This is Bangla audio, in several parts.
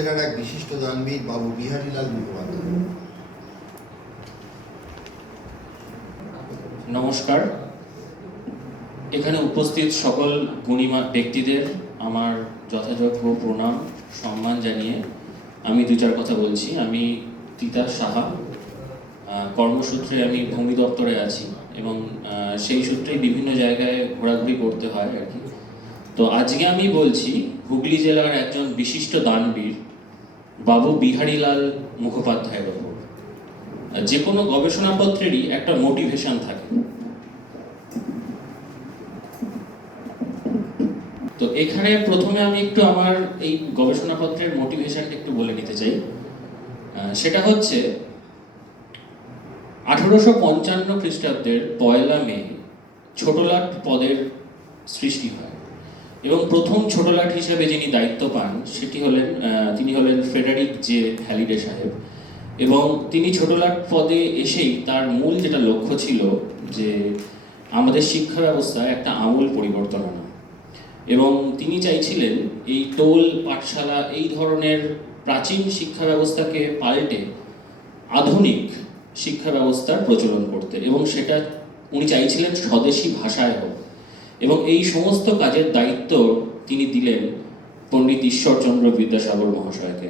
জেলার এক বিশিষ্ট দানবীর বাবু বিহারীলাল মুখোপাধ্যায়। নমস্কার। এখানে উপস্থিত সকল গুণীমান ব্যক্তিদের আমার যথাযোগ্য প্রণাম সম্মান জানিয়ে আমি দু চার কথা বলছি। আমি তিতাস সাহা, কর্মসূত্রে আমি ভূমি দপ্তরে আছি এবং সেই সূত্রেই বিভিন্ন জায়গায় ঘোরাঘুরি করতে হয় আর কি। তো আজকে আমি বলছি হুগলি জেলার একজন বিশিষ্ট দানবীর বাবু বিহারীলাল মুখোপাধ্যায়ের ওপর। যে কোনো গবেষণাপত্রেরই একটা মোটিভেশন থাকে। তো এখানে প্রথমে আমি একটু আমার এই গবেষণাপত্রের মোটিভেশনটা একটু বলে নিতে চাই। সেটা হচ্ছে 1855 খ্রিস্টাব্দের 1 মে ছোটলাট পদের সৃষ্টি হয় এবং প্রথম ছোটলাট হিসেবে যিনি দায়িত্ব পান তিনি হলেন ফ্রেডারিক জে হ্যালিডে সাহেব। এবং তিনি ছোটলাট পদে এসেই তার মূল যেটা লক্ষ্য ছিল যে আমাদের শিক্ষা ব্যবস্থায় একটা আমূল পরিবর্তন আনা, এবং তিনি চাইছিলেন এই টোল পাঠশালা এই ধরনের প্রাচীন শিক্ষা ব্যবস্থাকে পাল্টে আধুনিক শিক্ষা ব্যবস্থার প্রচলন করতে, এবং সেটা উনি চাইছিলেন স্বদেশী ভাষায় হোক। এবং এই সমস্ত কাজের দায়িত্ব তিনি দিলেন পণ্ডিত ঈশ্বরচন্দ্র বিদ্যাসাগর মহাশয়কে।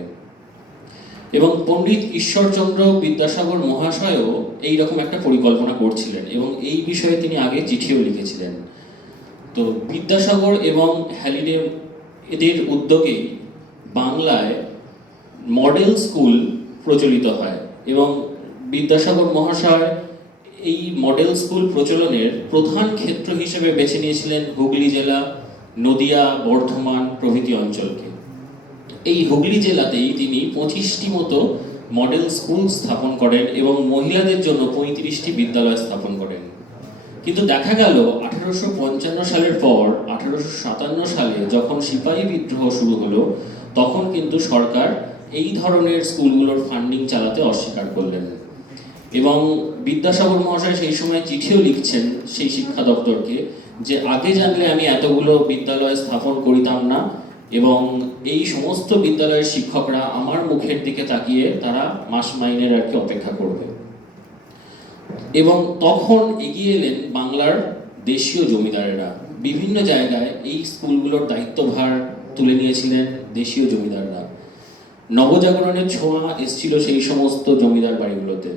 এবং পণ্ডিত ঈশ্বরচন্দ্র বিদ্যাসাগর মহাশয়ও এইরকম একটা পরিকল্পনা করছিলেন এবং এই বিষয়ে তিনি আগে চিঠিও লিখেছিলেন। তো বিদ্যাসাগর এবং হ্যালিডে এদের উদ্যোগে বাংলায় মডেল স্কুল প্রচলিত হয় এবং বিদ্যাসাগর মহাশয় এই মডেল স্কুল প্রচলনের প্রধান ক্ষেত্র হিসেবে বেছে নিয়েছিলেন হুগলি জেলা, নদিয়া, বর্ধমান প্রভৃতি অঞ্চলকে। এই হুগলি জেলাতেই তিনি 25টি মতো মডেল স্কুল স্থাপন করেন এবং মহিলাদের জন্য 35টি বিদ্যালয় স্থাপন করেন। কিন্তু দেখা গেল 1855 সালের পর 1857 সালে যখন সিপাহী বিদ্রোহ শুরু হলো, তখন কিন্তু সরকার এই ধরনের স্কুলগুলোর ফান্ডিং চালাতে অস্বীকার করলেন। এবং বিদ্যাসাগর মহাশয় সেই সময় চিঠিও লিখছেন সেই শিক্ষা দপ্তরকে যে আগে জানলে আমি এতগুলো বিদ্যালয় স্থাপন করিতাম না, এবং এই সমস্ত বিদ্যালয়ের শিক্ষকরা আমার মুখের দিকে তাকিয়ে তারা মাস মাইনের আর কি অপেক্ষা করবে। এবং তখন এগিয়ে এলেন বাংলার দেশীয় জমিদারেরা। বিভিন্ন জায়গায় এই স্কুলগুলোর দায়িত্বভার তুলে নিয়েছিলেন দেশীয় জমিদাররা। নবজাগরণের ছোঁয়া এসেছিল সেই সমস্ত জমিদার বাড়িগুলোতে।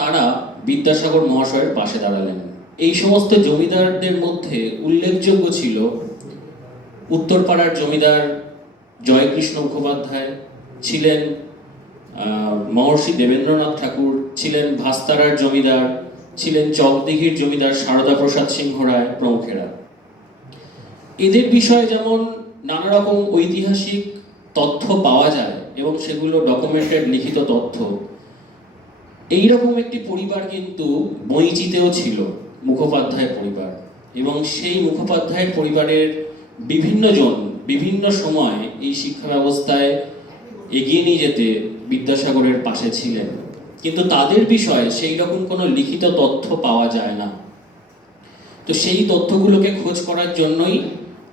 তারা বিদ্যাসাগর মহাশয়ের পাশে দাঁড়ালেন। এই সমস্ত জমিদারদের মধ্যে উল্লেখযোগ্য ছিল উত্তরপাড়ার জমিদার জয়কৃষ্ণ মুখোপাধ্যায়, ছিলেন মহর্ষি দেবেন্দ্রনাথ ঠাকুর, ছিলেন ভাস্তারার জমিদার, ছিলেন চকদিঘির জমিদার সারদা প্রসাদ সিংহ রায় প্রমুখেরা। এদের বিষয়ে যেমন নানা রকম ঐতিহাসিক তথ্য পাওয়া যায় এবং সেগুলো ডকুমেন্টেড লিখিত তথ্য, এইরকম একটি পরিবার কিন্তু বইচিতেও ছিল, মুখোপাধ্যায় পরিবার। এবং সেই মুখোপাধ্যায়ের পরিবারের বিভিন্ন জন বিভিন্ন সময় এই শিক্ষা ব্যবস্থায় এগিয়ে নিয়ে যেতে বিদ্যাসাগরের পাশে ছিলেন, কিন্তু তাদের বিষয়ে সেই রকম কোনো লিখিত তথ্য পাওয়া যায় না। তো সেই তথ্যগুলোকে খোঁজ করার জন্যই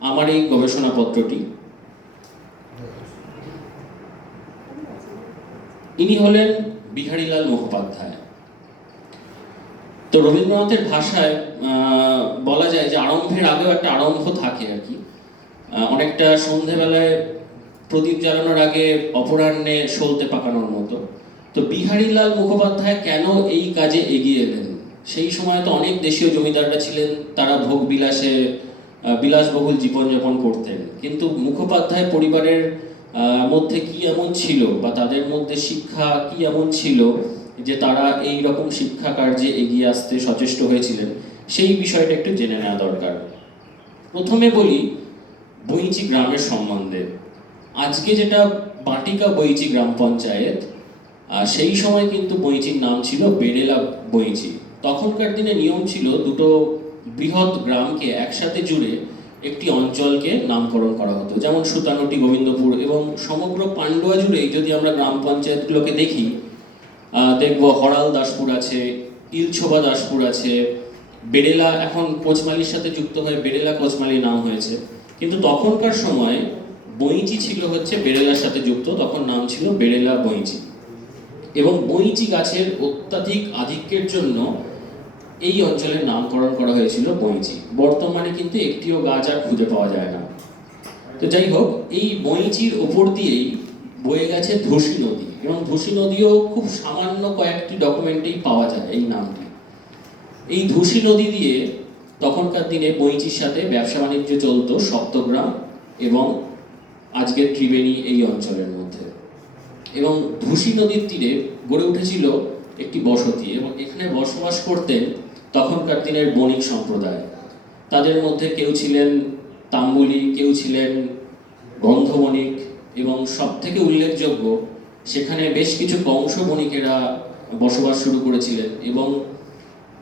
আমার এই গবেষণাপত্রটি। ইনি হলেন বিহারীলাল মুখোপাধ্যায়। তো রবীন্দ্রনাথের ভাষায় বলা যায় যে আরম্ভের আগেও একটা আরম্ভ থাকে আর কি। অনেকটা সন্ধেবেলায় প্রদীপ জ্বালানোর আগে অপরাহ্নে সলতে পাকানোর মতো। তো বিহারীলাল মুখোপাধ্যায় কেন এই কাজে এগিয়ে এলেন? সেই সময় তো অনেক দেশীয় জমিদাররা ছিলেন, তারা ভোগ বিলাসে বিলাসবহুল জীবনযাপন করতেন, কিন্তু মুখোপাধ্যায় পরিবারের মধ্যে কি এমন ছিল বা তাদের মধ্যে শিক্ষা কি এমন ছিল যে তারা এই রকম শিক্ষা কার্যে এগিয়ে আসতে সচেষ্ট হয়েছিলেন, সেই বিষয়টা একটু জেনে নেওয়া দরকার। প্রথমে বলি বইচি গ্রামের সম্বন্ধে। আজকে যেটা বাটিকা বইচি গ্রাম পঞ্চায়েত, সেই সময় কিন্তু বইচির নাম ছিল বেড়েলা বইচি। তখনকার দিনে নিয়ম ছিল দুটো বৃহৎ গ্রামকে একসাথে জুড়ে একটি অঞ্চলকে নামকরণ করা হতো, যেমন সুতানুটি, গোবিন্দপুর এবং সমগ্র পান্ডুয়া জুড়ে যদি আমরা গ্রাম পঞ্চায়েতগুলোকে দেখি, দেখব হরাল দাসপুর আছে, ইলছোবা দাসপুর আছে, বেড়েলা এখন কোচমালির সাথে যুক্ত হয়ে বেড়েলা কোচমালি নাম হয়েছে। কিন্তু তখনকার সময় বইঁচি ছিল হচ্ছে বেরেলার সাথে যুক্ত, তখন নাম ছিল বেরেলা বইঁচি। এবং বইঁচি গাছের অত্যাধিক আধিক্যের জন্য এই অঞ্চলের নামকরণ করা হয়েছিল বইঁচি। বর্তমানে কিন্তু একটিও গাছ আর খুঁজে পাওয়া যায় না। তো যাই হোক, এই বইঁচির ওপর দিয়েই বয়ে গেছে ধুসি নদী, এবং ধুসি নদীও খুব সামান্য কয়েকটি ডকুমেন্টেই পাওয়া যায় এই নামটি। এই ধুসি নদী দিয়ে তখনকার দিনে বইঁচির সাথে ব্যবসা বাণিজ্য চলত সপ্তগ্রাম এবং আজকের ত্রিবেণী এই অঞ্চলের মধ্যে। এবং ধুসি নদীর তীরে গড়ে উঠেছিল একটি বসতি, এবং এখানে বসবাস করতেন তখনকার দিনের বণিক সম্প্রদায়। তাদের মধ্যে কেউ ছিলেন তাম্বুলি, কেউ ছিলেন গন্ধবণিক, এবং সব থেকে উল্লেখযোগ্য সেখানে বেশ কিছু বংশ বণিকেরা বসবাস শুরু করেছিলেন। এবং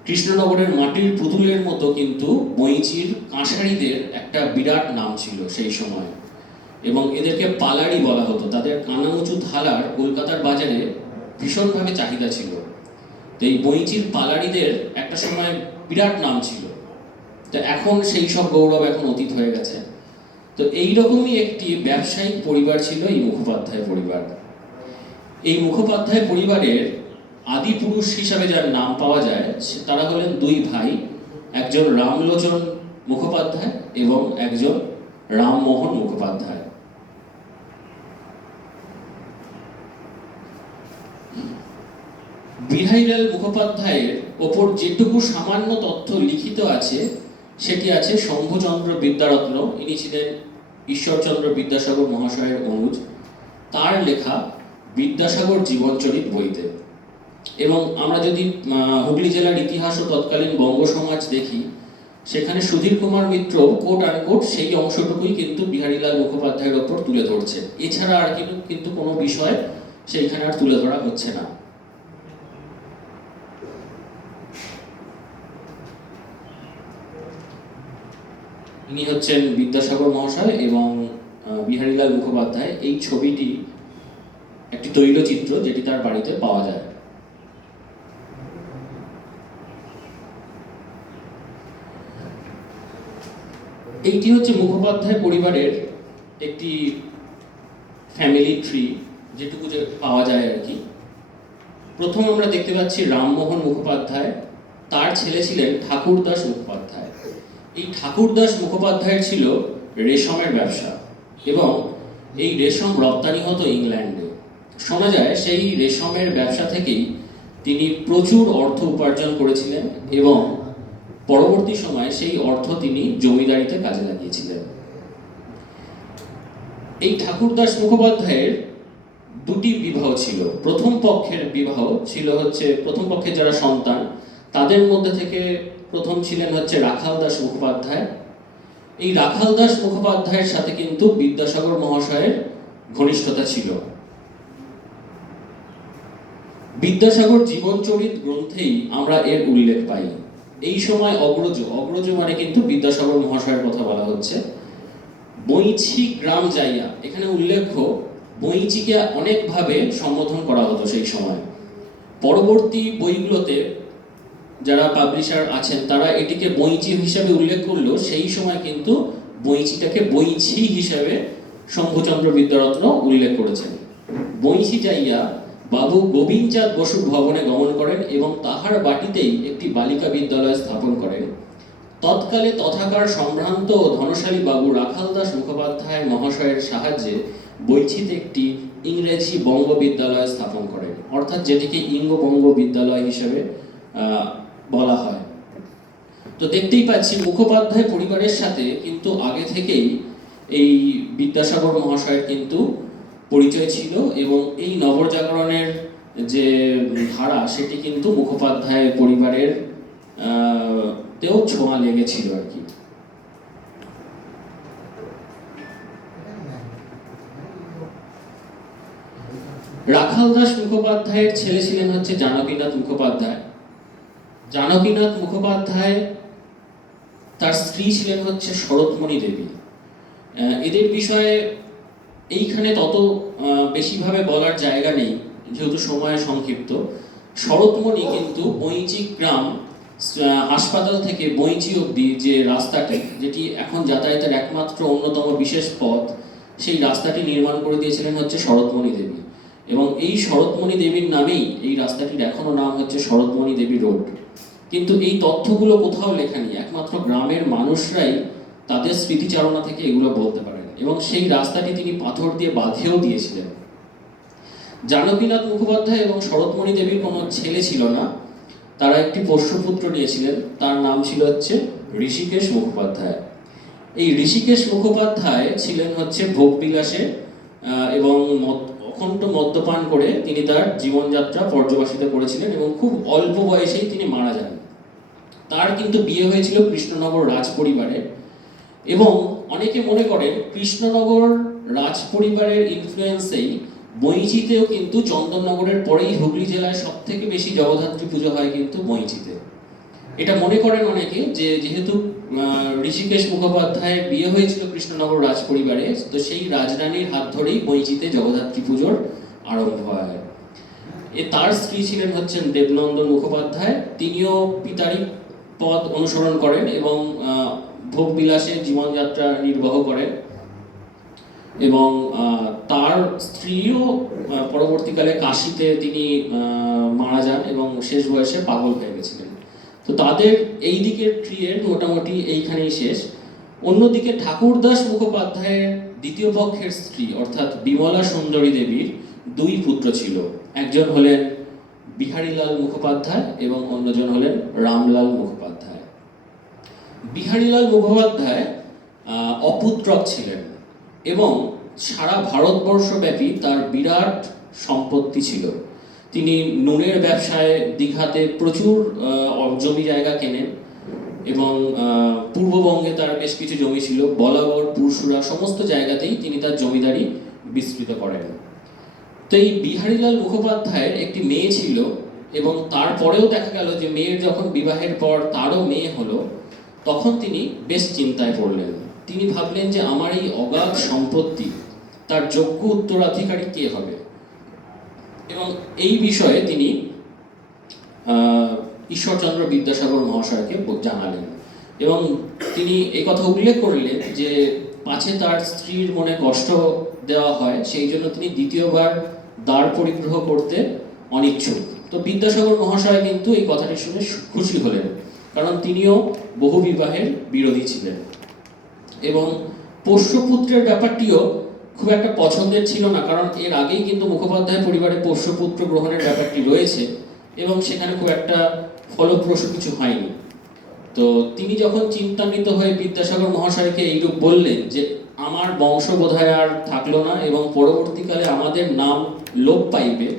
কৃষ্ণনগরের মাটির পুতুলের মতো কিন্তু বইঁচির কাঁসারিদের একটা বিরাট নাম ছিল সেই সময়, এবং এদেরকে পালারি বলা হতো। তাদের কানাউঁচু থালার কলকাতার বাজারে ভীষণভাবে চাহিদা ছিল। তো এই বইঁচির পালারিদের একটা সময় বিরাট নাম ছিল। তো এখন সেই সব গৌরব এখন অতীত হয়ে গেছে। তো এইরকমই একটি ব্যবসায়িক পরিবার ছিল এই মুখোপাধ্যায় পরিবার। এই মুখোপাধ্যায় পরিবারের আদি পুরুষ হিসাবে যার নাম পাওয়া যায় তারা হলেন দুই ভাই, একজন রামলোচন মুখোপাধ্যায় এবং একজন রামমোহন মুখোপাধ্যায়। বিহারীলাল মুখোপাধ্যায়ের ওপর যেটুকু সামান্য তথ্য লিখিত আছে সেটি আছে শম্ভুচন্দ্র বিদ্যারত্ন, ইনি ছিলেন ঈশ্বরচন্দ্র বিদ্যাসাগর মহাশয়ের অনুজ, তার লেখা বিদ্যাসাগর জীবনচরিত বইতে। এবং আমরা যদি হুগলি জেলার ইতিহাস ও তৎকালীন বঙ্গ সমাজ দেখি, সেখানে সুধীর কুমার মিত্র কোট আনকোট সেই অংশটুকুই কিন্তু বিহারীলাল মুখোপাধ্যায়ের ওপর তুলে ধরছে। এছাড়া আর কিন্তু কোনো বিষয় সেইখানে আর তুলে ধরা হচ্ছে না। ইনি হচ্ছেন বিদ্যাসাগর মহাশয় এবং বিহারীলাল মুখোপাধ্যায়। এই ছবিটি একটি তৈলচিত্র যেটি তার বাড়িতে পাওয়া যায়। এইটি হচ্ছে মুখোপাধ্যায় পরিবারের একটি ফ্যামিলি ট্রি, যেটুকু যে পাওয়া যায় আর কি। প্রথম আমরা দেখতে পাচ্ছি রামমোহন মুখোপাধ্যায়, তার ছেলে ছিলেন ঠাকুরদাস মুখোপাধ্যায়। এই ঠাকুরদাস মুখোপাধ্যায়ের ছিল রেশমের ব্যবসা, এবং এই রেশম রপ্তানি হতো ইংল্যান্ডে। শোনা যায় সেই রেশমের ব্যবসা থেকেই তিনি প্রচুর অর্থ উপার্জন করেছিলেন, এবং পরবর্তী সময়ে সেই অর্থ তিনি জমিদারিতে কাজে লাগিয়েছিলেন। এই ঠাকুরদাস মুখোপাধ্যায়ের দুটি বিবাহ ছিল। প্রথম পক্ষের বিবাহ ছিল হচ্ছে, প্রথম পক্ষের যারা সন্তান তাদের মধ্যে থেকে প্রথম ছিলেন হচ্ছে রাখাল দাস মুখোপাধ্যায়। এই রাখাল দাস মুখোপাধ্যায়ের সাথে কিন্তু বিদ্যাসাগর মহাশয়ের ঘনিষ্ঠতা ছিল। বিদ্যাসাগর জীবনচরিত গ্রন্থেই আমরা এর উল্লেখ পাই। এই সময় অগ্রজ মানে কিন্তু বিদ্যাসাগর মহাশয়ের কথা বলা হচ্ছে। বইঁচি গ্রাম যাইয়া, এখানে উল্লেখ্য বইঁচিকে অনেকভাবে সম্বোধন করা হতো সেই সময়। পরবর্তী বইগুলোতে যারা পাবলিশার আছেন তারা এটিকে বইঁচি হিসাবে উল্লেখ করলেও সেই সময় কিন্তু বইঁচিটাকে বইঁচি হিসাবে শম্ভুচন্দ্র বিদ্যারত্ন উল্লেখ করেছেন। বইঁচি যাইয়া বাবু গোবিন্দচাঁদ বসুর ভবনে গমন করেন এবং তাহার বাটিতেই একটি বালিকা বিদ্যালয় স্থাপন করেন। তৎকালে তথাকার সম্ভ্রান্ত ও ধনশালী বাবু রাখাল দাস মুখোপাধ্যায় মহাশয়ের সাহায্যে বইচিতে একটি ইংরেজি বঙ্গ বিদ্যালয় স্থাপন করেন, অর্থাৎ যেটিকে ইঙ্গ বঙ্গ বিদ্যালয় হিসেবে বলা হয়। তো দেখতেই পাচ্ছি মুখোপাধ্যায় পরিবারের সাথে কিন্তু আগে থেকেই এই বিদ্যাসাগর মহাশয়ের কিন্তু পরিচয় ছিল, এবং এই নবজাগরণের যে ধারা সেটি কিন্তু মুখোপাধ্যায় পরিবারের তেও ছোঁয়া লেগেছিল আর কি। রাখাল দাস মুখোপাধ্যায়ের ছেলে ছিলেন হচ্ছে জানকীনাথ মুখোপাধ্যায়। জানকীনাথ মুখোপাধ্যায় তার স্ত্রী ছিলেন হচ্ছে শরৎমণি দেবী। এদের বিষয়ে এইখানে তত বেশিভাবে বলার জায়গা নেই যেহেতু সময় সংক্ষিপ্ত। শরৎমণি কিন্তু বইঁচি গ্রাম হাসপাতাল থেকে বইঁচি অবধি যে রাস্তাটি, যেটি এখন যাতায়াতের একমাত্র অন্যতম বিশেষ পথ, সেই রাস্তাটি নির্মাণ করে দিয়েছিলেন হচ্ছে শরৎমণি দেবী, এবং এই শরৎমণি দেবীর নামেই এই রাস্তাটির এখনো নাম হচ্ছে শরৎমণি দেবী রোড। কিন্তু এই তথ্যগুলো কোথাও লেখা নেই, একমাত্র গ্রামের মানুষরাই তাদের স্মৃতিচারণা থেকে এগুলো বলতে পারেন, এবং সেই রাস্তাটি তিনি পাথর দিয়ে বাঁধিয়েও দিয়েছিলেন। জানকীনাথ মুখোপাধ্যায় এবং শরৎমণি দেবীর কোনো ছেলে ছিল না, তারা একটি পোষ্যপুত্র নিয়েছিলেন, তার নাম ছিল হচ্ছে ঋষিকেশ মুখোপাধ্যায়। এই ঋষিকেশ মুখোপাধ্যায় ছিলেন হচ্ছে ভোগবিলাসে এবং অখণ্ড মদ্যপান করে তিনি তার জীবনযাত্রা পর্যবসিত করেছিলেন, এবং খুব অল্প বয়সেই তিনি মারা যান। তার কিন্তু বিয়ে হয়েছিল কৃষ্ণনগর রাজ পরিবারে, এবং অনেকে মনে করেন কৃষ্ণনগর রাজ পরিবারের ইনফ্লুয়েন্সেই বইঁচিতেও কিন্তু চন্দননগরের পরেই হুগলি জেলায় সব থেকে বেশি জগদ্ধাত্রী পুজো হয় কিন্তু বইঁচিতে। এটা মনে করেন অনেকে যে যেহেতু ঋষিকেশ মুখোপাধ্যায়ের বিয়ে হয়েছিল কৃষ্ণনগর রাজ পরিবারে, তো সেই রাজরানীর হাত ধরেই বইঁচিতে জগদ্ধাত্রী পুজোর আরম্ভ হয়। তার স্ত্রী ছিলেন হচ্ছেন দেবনন্দন মুখোপাধ্যায়, তিনিও পিতারই পথ অনুসরণ করেন এবং ভোগবিলাসে জীবনযাত্রা নির্বাহ করেন, এবং তার স্ত্রীও পরবর্তীকালে কাশীতে তিনি মারা যান এবং শেষ বয়সে পাগল হয়ে গেছিলেন। তো তাদের এই দিকের ট্রিয়ের মোটামুটি এইখানেই শেষ। অন্যদিকে ঠাকুরদাস মুখোপাধ্যায়ের দ্বিতীয় পক্ষের স্ত্রী অর্থাৎ বিমলা সুন্দরী দেবীর দুই পুত্র ছিল, একজন হলেন বিহারীলাল মুখোপাধ্যায় এবং অন্যজন হলেন রামলাল মুখোপাধ্যায়। বিহারীলাল মুখোপাধ্যায় অপুত্রক ছিলেন এবং সারা ভারতবর্ষব্যাপী তার বিরাট সম্পত্তি ছিল। তিনি নুনের ব্যবসায় দীঘাতে প্রচুর জমি জায়গা কেনেন, এবং পূর্ববঙ্গে তার বেশ কিছু জমি ছিল, বলাগড়, পুরসুরা সমস্ত জায়গাতেই তিনি তার জমিদারি বিস্তৃত করেন। তো এই বিহারীলাল মুখোপাধ্যায়ের একটি মেয়ে ছিল, এবং তারপরেও দেখা গেল যে মেয়ের যখন বিবাহের পর তারও মেয়ে হলো, তখন তিনি বেশ চিন্তায় পড়লেন। তিনি ভাবলেন যে আমার এই অগাধ সম্পত্তি তার যোগ্য উত্তরাধিকারী কে হবে, এবং এই বিষয়ে তিনি ঈশ্বরচন্দ্র বিদ্যাসাগর মহাশয়কে জানালেন, এবং তিনি এই কথা উল্লেখ করলেন যে পাছে তার স্ত্রীর মনে কষ্ট দেওয়া হয়, সেই জন্য তিনি দ্বিতীয়বার দ্বার পরিগ্রহ করতে অনিচ্ছুক। তো বিদ্যাসাগর মহাশয় কিন্তু এই কথাটি শুনে খুশি হলেন, কারণ তিনিও বহু বিবাহের বিরোধী ছিলেন, এবং পোষ্যপুত্রের ব্যাপারটিও খুব একটা পছন্দের ছিল না, কারণ এর আগেই কিন্তু মুখোপাধ্যায় পরিবারে পোষ্যপুত্র গ্রহণের ব্যাপারটি রয়েছে এবং সেখানে খুব একটা ফলপ্রসূ কিছু হয়নি। তো তিনি যখন চিন্তান্বিত হয়ে বিদ্যাসাগর মহাশয়কে এইরূপ বললেন যে আমার বংশ বোধহয় আর থাকলো না এবং পরবর্তীকালে আমাদের নাম লোপ পাইবে,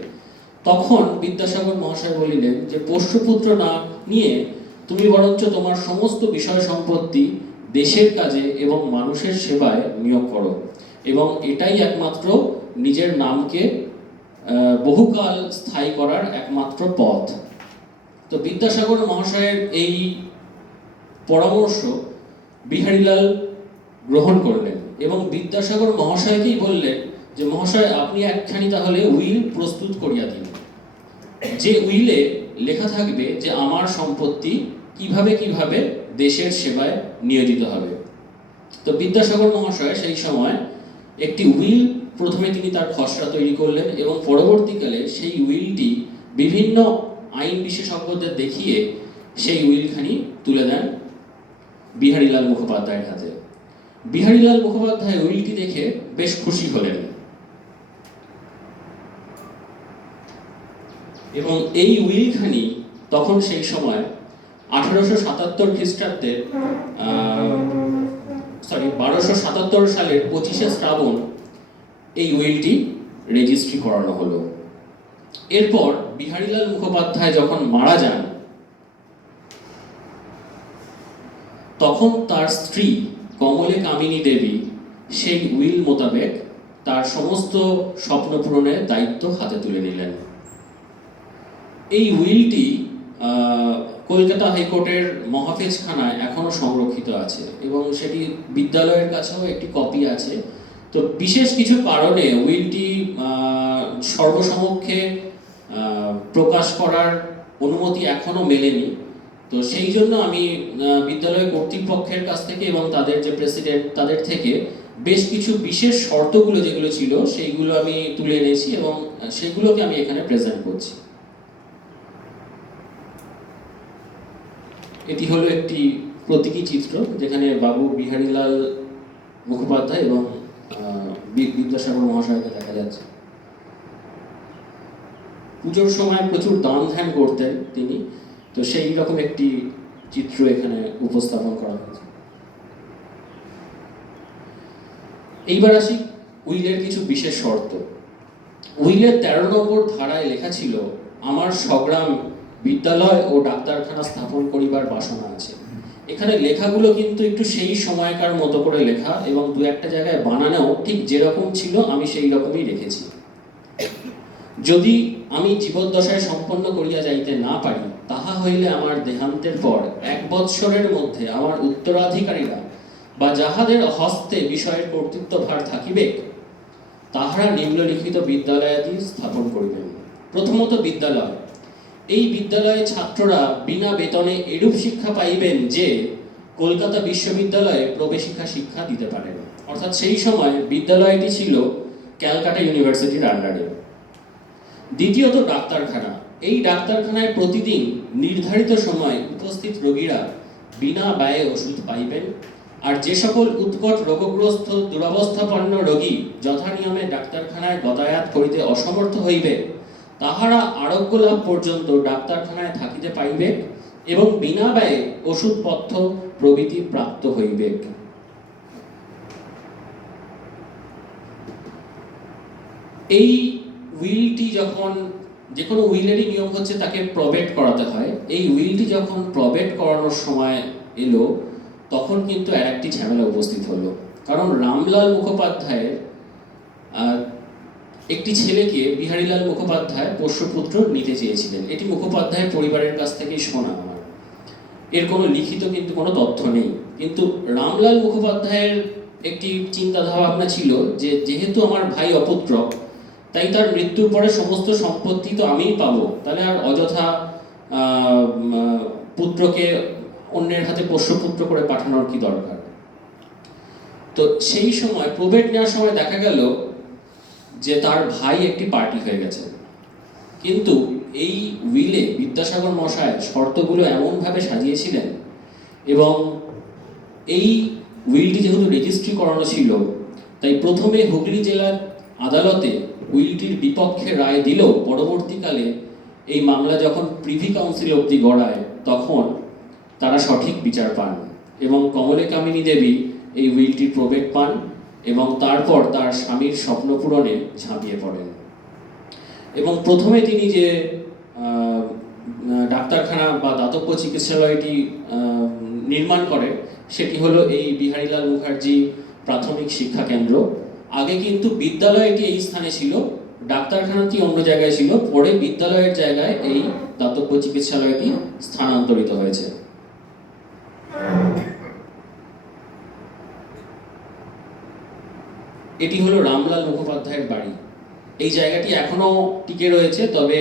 তখন বিদ্যাসাগর মহাশয় বলিলেন যে পোষ্যপুত্র না নিয়ে তুমি বরঞ্চ তোমার সমস্ত বিষয় সম্পত্তি দেশের কাজে এবং মানুষের সেবায় নিয়োগ করো, এবং এটাই একমাত্র নিজের নামকে বহুকাল স্থায়ী করার একমাত্র পথ। তো বিদ্যাসাগর মহাশয়ের এই পরামর্শ বিহারীলাল গ্রহণ করলেন এবং বিদ্যাসাগর মহাশয়কেই বললেন যে মহাশয় আপনি একখানি তাহলে উইল প্রস্তুত করিয়া দিন, যে উইলে লেখা থাকবে যে আমার সম্পত্তি কিভাবে কিভাবে দেশের সেবায় নিয়োজিত হবে। তো বিদ্যাসাগর মহাশয় সেই সময় একটি উইল প্রথমে তিনি তার খসড়া তৈরি করলেন এবং পরবর্তীকালে সেই উইলটি বিভিন্ন আইন বিশেষজ্ঞদের দেখিয়ে সেই উইলখানি তুলে দেন বিহারীলাল মুখোপাধ্যায়ের হাতে। বিহারীলাল মুখোপাধ্যায় উইলটি দেখে বেশ খুশি হলেন এবং এই উইলখানি তখন সেই সময় 1877 খ্রিস্টাব্দের 1277 সালের 25শে শ্রাবণ এই উইলটি রেজিস্ট্রি করানো হলো। এরপর বিহারীলাল মুখোপাধ্যায় যখন মারা যান, তখন তার স্ত্রী কমলে কামিনী দেবী সেই উইল মোতাবেক তার সমস্ত স্বপ্ন পূরণের দায়িত্ব হাতে তুলে নিলেন। এই উইলটি কলকাতা হাইকোর্টের মহাফেজখানায় এখনো সংরক্ষিত আছে এবং সেটি বিদ্যালয়ের কাছেও একটি কপি আছে। তো বিশেষ কিছু কারণে উইলটি সর্বসমক্ষে প্রকাশ করার অনুমতি এখনো মেলেনি। তো সেই জন্য আমি বিদ্যালয় কর্তৃপক্ষের কাছ থেকে এবং তাদের যে প্রেসিডেন্ট তাদের থেকে বেশ কিছু বিশেষ শর্তগুলো যেগুলো ছিল সেইগুলো আমি তুলে এনেছি এবং সেগুলোকে আমি এখানে প্রেজেন্ট করছি। এটি হলো একটি প্রতীকী চিত্র যেখানে বাবু বিহারীলাল মুখোপাধ্যায় এবং বিদ্যাসাগর মহাশয়কে দেখা যাচ্ছে। পুজোর সময় প্রচুর দান ধ্যান করতেন তিনি, তো সেই রকম একটি চিত্র এখানে উপস্থাপন করা হয়েছে। এইবার আসি উইলের কিছু বিশেষ শর্ত। উইলের 13 নম্বর ধারায় লেখা ছিল, আমার স্বগ্রাম বিদ্যালয় ও ডাক্তারখানা স্থাপন করিবার বাসনা আছে। এখানে লেখাগুলো কিন্তু একটু সেই সময়কার মতো করে লেখা এবং দু একটা জায়গায় বানানোও ঠিক যেরকম ছিল আমি সেই রকমই রেখেছি। যদি আমি জীবদ্দশায় সম্পন্ন করিয়া যাইতে না পারি, তাহা হইলে আমার দেহান্তের পর 1 বৎসরের মধ্যে আমার উত্তরাধিকারীরা বা যাহাদের হস্তে বিষয়ের কর্তৃত্বভার থাকিবে তাহারা নিম্নলিখিত বিদ্যালয়াদি স্থাপন করিবেন। প্রথমত বিদ্যালয়। এই বিদ্যালয়ে ছাত্ররা বিনা বেতনে এরূপ শিক্ষা পাইবেন যে কলকাতা বিশ্ববিদ্যালয়ে প্রবেশিকা শিক্ষা দিতে পারেন। অর্থাৎ সেই সময় বিদ্যালয়টি ছিল ক্যালকাটা ইউনিভার্সিটির আন্ডারে। দ্বিতীয়ত ডাক্তারখানা। এই ডাক্তারখানায় প্রতিদিন নির্ধারিত সময় উপস্থিত রোগীরা বিনা ব্যয়ে ওষুধ পাইবেন। আর যে সকল উৎকট রোগগ্রস্ত দুরবস্থাপন্ন রোগী যথানিয়মে ডাক্তারখানায় গতায়াত করিতে অসমর্থ হইবে, তাহারা আরোগ্য লাভ পর্যন্ত ডাক্তারখানায় থাকিতে পাইবে এবং বিনা ব্যয়ে ওষুধপথ্য প্রভৃতি প্রাপ্ত হইবে। এই উইলটি যখন, যে কোনো উইলেরই নিয়ম হচ্ছে তাকে প্রবেট করাতে হয়। এই উইলটি যখন প্রবেট করানোর সময় এলো তখন কিন্তু আর একটি ঝামেলা উপস্থিত হলো। কারণ রামলাল মুখোপাধ্যায়ের একটি ছেলেকে বিহারীলাল মুখোপাধ্যায় পোষ্যপুত্র নিতে চেয়েছিলেন। এটি মুখোপাধ্যায়ের পরিবারের কাছ থেকেই শোনা আমার, এর কোনো লিখিত কিন্তু কোনো তথ্য নেই। কিন্তু রামলাল মুখোপাধ্যায়ের একটি চিন্তা ভাবনা ছিল যে যেহেতু আমার ভাই অপুত্রক, তাই তার মৃত্যুর পরে সমস্ত সম্পত্তি তো আমিই পাবো, তাহলে আর অযথা পুত্রকে অন্যের হাতে পোষ্যপুত্র করে পাঠানোর কি দরকার। তো সেই সময় প্রবেট নেওয়ার সময় দেখা গেল যে তার ভাই একটি পার্টি হয়ে গেছে। কিন্তু এই উইলে বিদ্যাসাগর মশাই শর্তগুলো এমনভাবে সাজিয়েছিলেন এবং এই উইলটি যেহেতু রেজিস্ট্রি করানো ছিল, তাই প্রথমে হুগলি জেলার আদালতে উইলটির বিপক্ষে রায় দিলেও পরবর্তীকালে এই মামলা যখন প্রিভি কাউন্সিল অবধি গড়ায় তখন তারা সঠিক বিচার পান এবং কমলে কামিনী দেবী এই উইলটির প্রবেট পান এবং তারপর তার স্বামীর স্বপ্ন পূরণে ঝাঁপিয়ে পড়েন। এবং প্রথমে তিনি যে ডাক্তারখানা বা দাতব্য চিকিৎসালয়টি নির্মাণ করেন সেটি হলো এই বিহারীলাল মুখার্জি প্রাথমিক শিক্ষা কেন্দ্র। আগে কিন্তু বিদ্যালয়টি এই স্থানে ছিল, ডাক্তারখানাটি অন্য জায়গায় ছিল, পরে বিদ্যালয়ের জায়গায় এই দাতব্য চিকিৎসালয়টি স্থানান্তরিত হয়েছে। এটি হলো রামলাল মুখোপাধ্যায়ের বাড়ি। এই জায়গাটি এখনো টিকে রয়েছে, তবে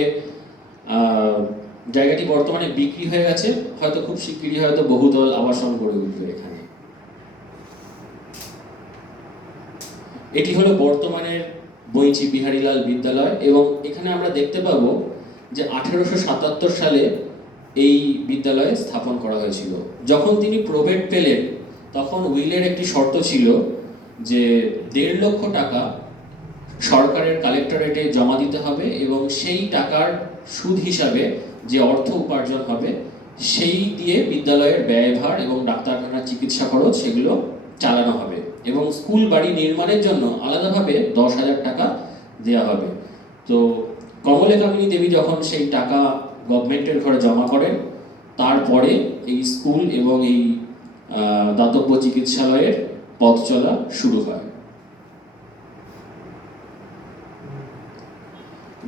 জায়গাটি বর্তমানে বিক্রি হয়ে গেছে। হয়তো খুব শিগগিরই হয়তো বহুতল আবাসন গড়ে উঠবে এখানে। এটি হলো বর্তমানের বৈচি বিহারীলাল বিদ্যালয় এবং এখানে আমরা দেখতে পাবো যে 1877 সালে এই বিদ্যালয় স্থাপন করা হয়েছিল। যখন তিনি প্রবেট পেলেন তখন উইলের একটি শর্ত ছিল যে 1.5 লক্ষ টাকা সরকারের কালেক্টরেটে জমা দিতে হবে এবং সেই টাকার সুদ হিসাবে যে অর্থ উপার্জন হবে সেই দিয়ে বিদ্যালয়ের ব্যয়ভার এবং ডাক্তারখানার চিকিৎসা খরচ সেগুলো চালানো হবে এবং স্কুল বাড়ি নির্মাণের জন্য আলাদাভাবে 10,000 টাকা দেওয়া হবে। তো কমলে কামিনী দেবী যখন সেই টাকা গভর্নমেন্টের ঘরে জমা করেন তারপরে এই স্কুল এবং এই দাতব্য চিকিৎসালয়ের পথ চলা শুরু হয়।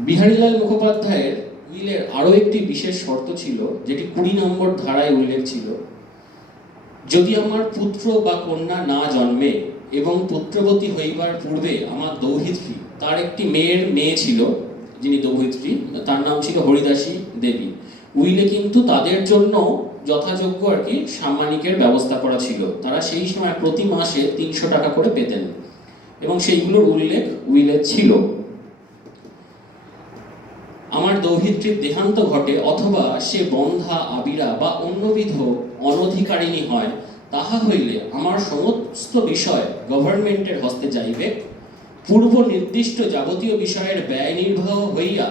বিহারীলাল মুখোপাধ্যায়ের উইলের আরও একটি বিশেষ শর্ত ছিল, যেটি 20 নম্বর ধারায় উল্লেখ ছিল, যদি আমার পুত্র বা কন্যা না জন্মে এবং পুত্রবতী হইবার পূর্বে আমার দৌহিত্রী, তার একটি মেয়ে ছিল যিনি দৌহিত্রী, তার নাম ছিল হরিদাসী দেবী। উইলে কিন্তু তাদের জন্য যথাযোগ্য আর কি সাম্মানিকের ব্যবস্থা করা ছিল। তারা সেই সময় প্রতি মাসে 300 টাকা করে পেতেন এবং সেইগুলোর উল্লেখ উইলে ছিল। আমার দৌহিত্রীর দেহান্ত ঘটে অথবা সে বন্ধা আবিরা বা অন্যবিধ অনধিকারিণী হয়, তাহা হইলে আমার সমস্ত বিষয় গভর্নমেন্টের হস্তে যাইবে। পূর্ব নির্দিষ্ট যাবতীয় বিষয়ের ব্যয় নির্বাহ হইয়া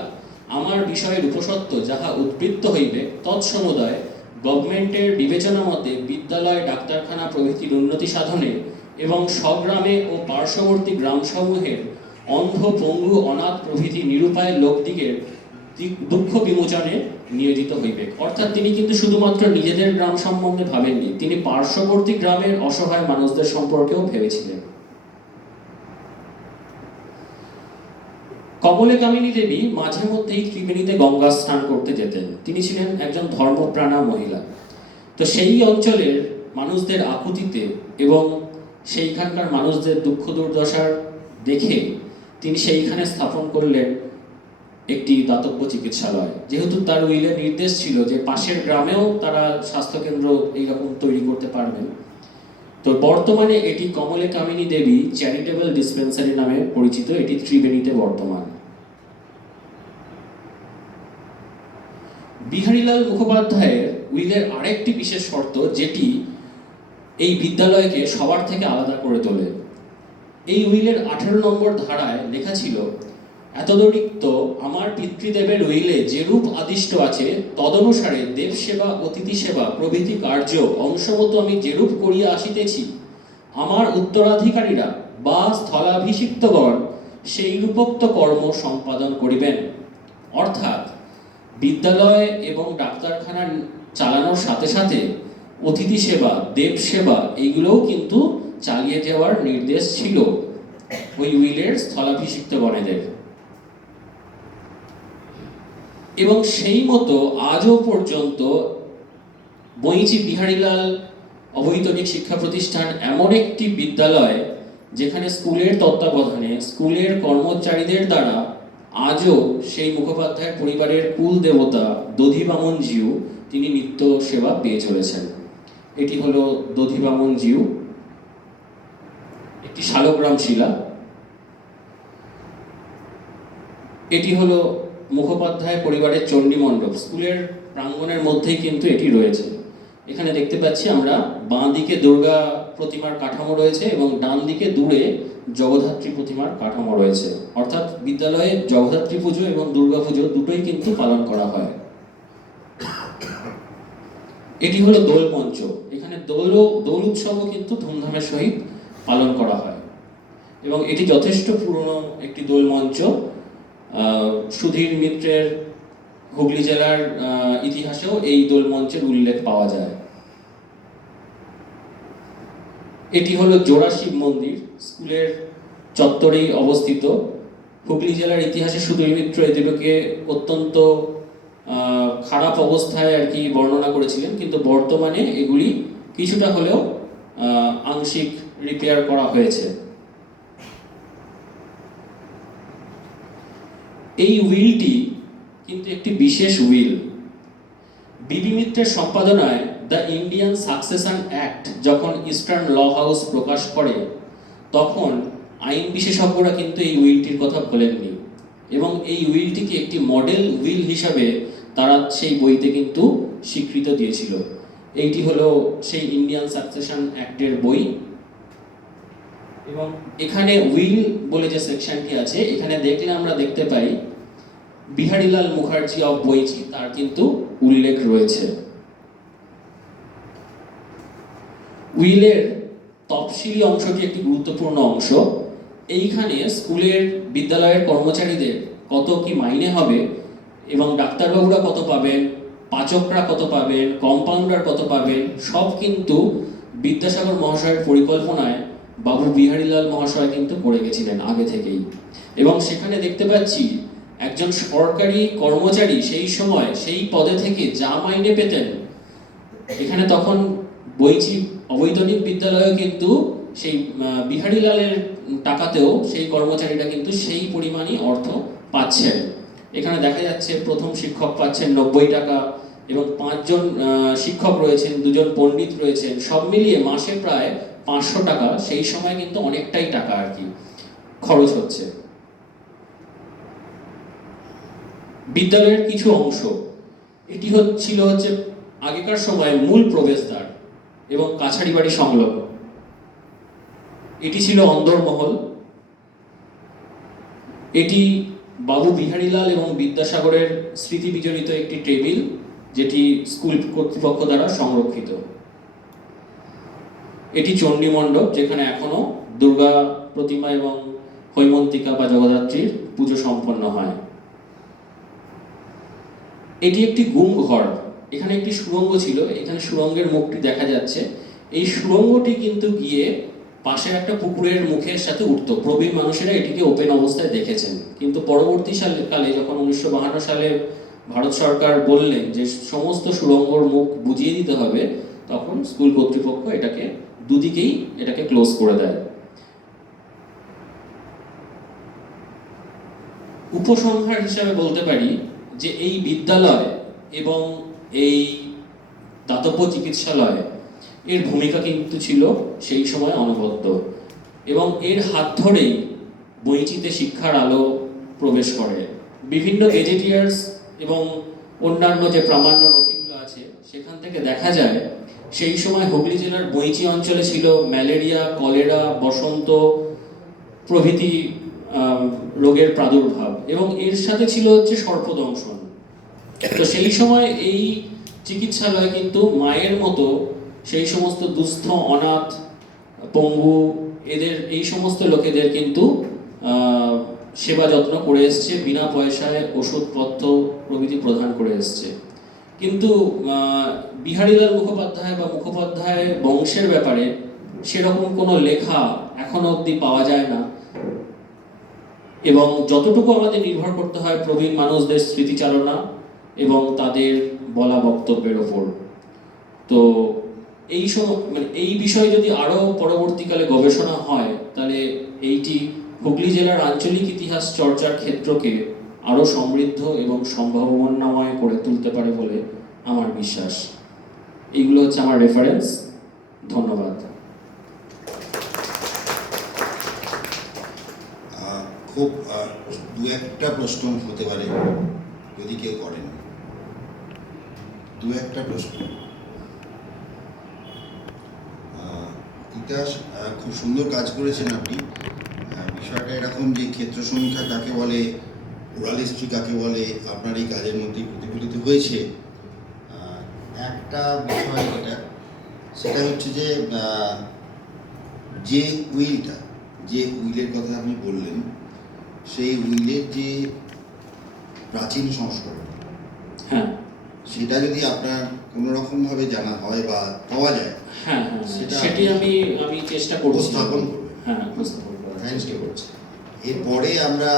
আমার বিষয়ের উপসত্ত্ব যাহা উদ্বৃত্ত হইবে তৎসমুদয় গভর্নমেন্টের বিবেচনা মতে বিদ্যালয়, ডাক্তারখানা প্রভৃতির উন্নতি সাধনে এবং স্বগ্রামে ও পার্শ্ববর্তী গ্রামসমূহের অন্ধ, পঙ্গু, অনাথ প্রভৃতি নিরুপায় লোকদিগের দুঃখ বিমোচনে নিয়োজিত হইবে। অর্থাৎ তিনি কিন্তু শুধুমাত্র নিজেদের গ্রাম সম্বন্ধে ভাবেননি, তিনি পার্শ্ববর্তী গ্রামের অসহায় মানুষদের সম্পর্কেও ভেবেছিলেন। কমলেকামিনী দেবী মাঝে মধ্যেই ত্রিবেণীতে গঙ্গা স্নান করতে যেতেন। তিনি ছিলেন একজন ধর্মপ্রাণা মহিলা। তো সেই অঞ্চলের মানুষদের আকুতিতে এবং সেইখানকার মানুষদের দুঃখ দুর্দশার দেখে তিনি সেইখানে স্থাপন করলেন একটি দাতব্য চিকিৎসালয়। যেহেতু তার উইলে নির্দেশ ছিল যে পাশের গ্রামেও তারা স্বাস্থ্যকেন্দ্র এইরকম তৈরি করতে পারবেন। তো বর্তমানে এটি কমলেকামিনী দেবী চ্যারিটেবল ডিসপেন্সারি নামে পরিচিত। এটি ত্রিবেণীতে বর্তমান। বিহারীলাল মুখোপাধ্যায়ের উইলের আরেকটি বিশেষ শর্ত যেটি এই বিদ্যালয়কে সবার থেকে আলাদা করে তোলে। এই উইলের 18 নম্বর ধারায় লেখা ছিল, এতদরিক্ত আমার পিতৃদেবের উইলে যেরূপ আদিষ্ট আছে তদনুসারে দেবসেবা, অতিথি সেবা প্রভৃতি কার্য অংশমতো আমি যেরূপ করিয়া আসিতেছি, আমার উত্তরাধিকারীরা বা স্থলাভিষিক্তগণ সেই রূপোক্ত কর্ম সম্পাদন করিবেন। অর্থাৎ বিদ্যালয় এবং ডাক্তারখানা চালানোর সাথে সাথে অতিথি সেবা, দেব সেবা এইগুলোও কিন্তু চালিয়ে যাওয়ার নির্দেশ ছিল ওই উইলের স্থলাভিষিক্তগণেদের। এবং সেই মতো আজও পর্যন্ত বইচি বিহারীলাল অবৈতনিক শিক্ষা প্রতিষ্ঠান এমন একটি বিদ্যালয় যেখানে স্কুলের তত্ত্বাবধানে স্কুলের কর্মচারীদের দ্বারা আজও সেই মুখোপাধ্যায়ের পরিবারের কুল দেবতা দধিবামন জিউ তিনি নিত্য সেবা পেয়ে চলেছেন। এটি হলো দধিবামন জিউ, একটি শালগ্রাম শিলা। এটি হলো মুখোপাধ্যায় পরিবারের চণ্ডী মণ্ডপ। স্কুলের প্রাঙ্গণের মধ্যেই কিন্তু এটি রয়েছে। এখানে দেখতে পাচ্ছি আমরা বাঁ দিকে দুর্গা প্রতিমার কাঠামো রয়েছে এবং ডান দিকে দূরে জগদ্ধাত্রী প্রতিমার কাঠামো রয়েছে। অর্থাৎ বিদ্যালয়ে জগদ্ধাত্রী পুজো এবং দুর্গা পুজো দুটোই কিন্তু পালন করা হয়। এটি হলো দোল মঞ্চ। এখানে দোল উৎসবও কিন্তু ধুমধামের সহিত পালন করা হয় এবং এটি যথেষ্ট পুরনো একটি দোল মঞ্চ। সুধীর মিত্রের হুগলি জেলার ইতিহাসেও এই দোল মঞ্চের উল্লেখ পাওয়া যায়। এটি হলো জোড়া শিব মন্দির, স্কুলের চত্বরেই অবস্থিত। হুগলি জেলার ইতিহাসে সুধীর মিত্র এগুলোকে অত্যন্ত খারাপ অবস্থায় আর কি বর্ণনা করেছিলেন, কিন্তু বর্তমানে এগুলি কিছুটা হলেও আংশিক রিপেয়ার করা হয়েছে। এই উইলটি কিন্তু একটি বিশেষ উইল। বিবি মিত্রের সম্পাদনায় দ্য ইন্ডিয়ান সাকসেশন অ্যাক্ট যখন ইস্টার্ন ল হাউস প্রকাশ করে তখন আইন বিশেষজ্ঞরা কিন্তু এই উইলটির কথা ভোলেননি এবং এই উইলটিকে একটি মডেল উইল হিসাবে তারা সেই বইতে কিন্তু স্বীকৃত দিয়েছিল। এইটি হলো সেই ইন্ডিয়ান সাকসেশন অ্যাক্টের বই এবং এখানে উইল বলে যে সেকশনটি আছে এখানে দেখলে আমরা দেখতে পাই বিহারীলাল মুখার্জি অফ বইচি তার কিন্তু উল্লেখ রয়েছে। উইলের তফসিলি অংশটি একটি গুরুত্বপূর্ণ অংশ। এইখানে স্কুলের বিদ্যালয়ের কর্মচারীদের কত কি মাইনে হবে এবং ডাক্তারবাবুরা কত পাবেন, পাচকরা কত পাবেন, কম্পাউন্ডার কত পাবেন, সব কিন্তু বিদ্যাসাগর মহাশয়ের পরিকল্পনায় বাবু বিহারীলাল মহাশয় কিন্তু করে গেছিলেন আগে থেকেই। এবং সেখানে দেখতে পাচ্ছি একজন সরকারি কর্মচারী সেই সময় সেই পদে থেকে যা মাইনে পেতেন, এখানে তখন বইচি অবৈতনিক বিদ্যালয়ে কিন্তু সেই বিহারীলালের টাকাতেও সেই কর্মচারীরা কিন্তু সেই পরিমাণই অর্থ পাচ্ছেন। এখানে দেখা যাচ্ছে প্রথম শিক্ষক পাচ্ছেন 90 টাকা, এবং 5 জন শিক্ষক রয়েছেন, 2 জন পণ্ডিত রয়েছেন, সব মিলিয়ে মাসে প্রায় 500 টাকা, সেই সময় কিন্তু অনেকটাই টাকা আর কি খরচ হচ্ছে। বিদ্যালয়ের কিছু অংশ, এটি ছিল হচ্ছে আগেকার সময়ে মূল প্রবেশদ্বার এবং কাছারি বাড়ি সংলগ্ন। এটি ছিল অন্দরমহল। এটি বাবু বিহারীলাল এবং বিদ্যাসাগরের স্মৃতি বিজড়িত একটি টেবিল, যেটি স্কুল কর্তৃপক্ষ দ্বারা সংরক্ষিত। এটি চণ্ডী মণ্ডপ, যেখানে এখনো দুর্গা প্রতিমা এবং হৈমন্তিকা বা জগদ্ধাত্রীর পুজো সম্পন্ন হয়। এটি একটি গুম ঘর, এখানে একটি সুড়ঙ্গ ছিল, এখানে সুড়ঙ্গের মুখটি দেখা যাচ্ছে। এই সুড়ঙ্গটি কিন্তু গিয়ে পাশে একটা পুকুরের মুখের সাথে উঠত। প্রবীণ মানুষেরা এটিকে ওপেন অবস্থায় দেখেছেন, কিন্তু পরবর্তী কালে যখন 1952 সালে ভারত সরকার বললেন যে সমস্ত সুড়ঙ্গর মুখ বুঝিয়ে দিতে হবে, তখন স্কুল কর্তৃপক্ষ এটাকে দুদিকেই এটাকে ক্লোজ করে দেয়। উপসংহার হিসাবে বলতে পারি যে এই বিদ্যালয় এবং এই দাতব্য চিকিৎসালয় এর ভূমিকা কিন্তু ছিল সেই সময় অনবদ্য, এবং এর হাত ধরেই বইচিতে শিক্ষার আলো প্রবেশ করে। বিভিন্ন গেজেটিয়ার্স এবং অন্যান্য যে প্রামাণ্য নথিগুলো আছে, সেখান থেকে দেখা যায় সেই সময় হুগলি জেলার বইচি অঞ্চলে ছিল ম্যালেরিয়া, কলেরা, বসন্ত প্রভৃতি রোগের প্রাদুর্ভাব, এবং এর সাথে ছিল হচ্ছে সর্পদংশন। তো সেই সময় এই চিকিৎসালয় কিন্তু মায়ের মতো সেই সমস্ত দুস্থ, অনাথ, পঙ্গু এই সমস্ত লোকেদের কিন্তু সেবা যত্ন করে এসছে, বিনা পয়সায় ওষুধপত্র প্রভৃতি প্রদান করে এসছে। কিন্তু বিহারীলাল মুখোপাধ্যায় বা মুখোপাধ্যায় বংশের ব্যাপারে সেরকম কোনো লেখা এখনো অবধি পাওয়া যায় না, এবং যতটুকু আমাদের নির্ভর করতে হয় প্রবীণ মানুষদের স্মৃতিচারণা এবং তাদের বলা বক্তব্যের ওপর। তো এই বিষয়ে যদি আরো পরবর্তীকালে গবেষণা হয়, তাহলে এইটি হুগলি জেলার আঞ্চলিক ইতিহাস চর্চার ক্ষেত্রকে আরো সমৃদ্ধ এবং সম্ভাবনাময় করে তুলতে পারে বলে আমার বিশ্বাস। এইগুলো হচ্ছে আমার রেফারেন্স। ধন্যবাদ। খুব দু একটা প্রশ্ন হতে পারে যদি কেউ করেন। দু একটা প্রশ্ন। ইতিহাস খুব সুন্দর কাজ করেছেন আপনি। বিষয়টা এরকম যে ক্ষেত্র সমীক্ষা কাকে বলে, ওরাল হিস্ট্রি কাকে বলে, আপনার এই কাজের মধ্যেই প্রতিফলিত হয়েছে। একটা বিষয় সেটা হচ্ছে যে উইলের কথা আপনি বললেন, সেই উইলের যে প্রাচীন সংস্করণ, হ্যাঁ, সেটা যদি আপনার কোনো রকম ভাবে জানা হয় বা পাওয়া যায়, হ্যাঁ, সেটি আমি চেষ্টা করব, উপস্থাপন করবেন। হ্যাঁ, উপস্থাপন করার চেষ্টা করছি। এরপরে আমরা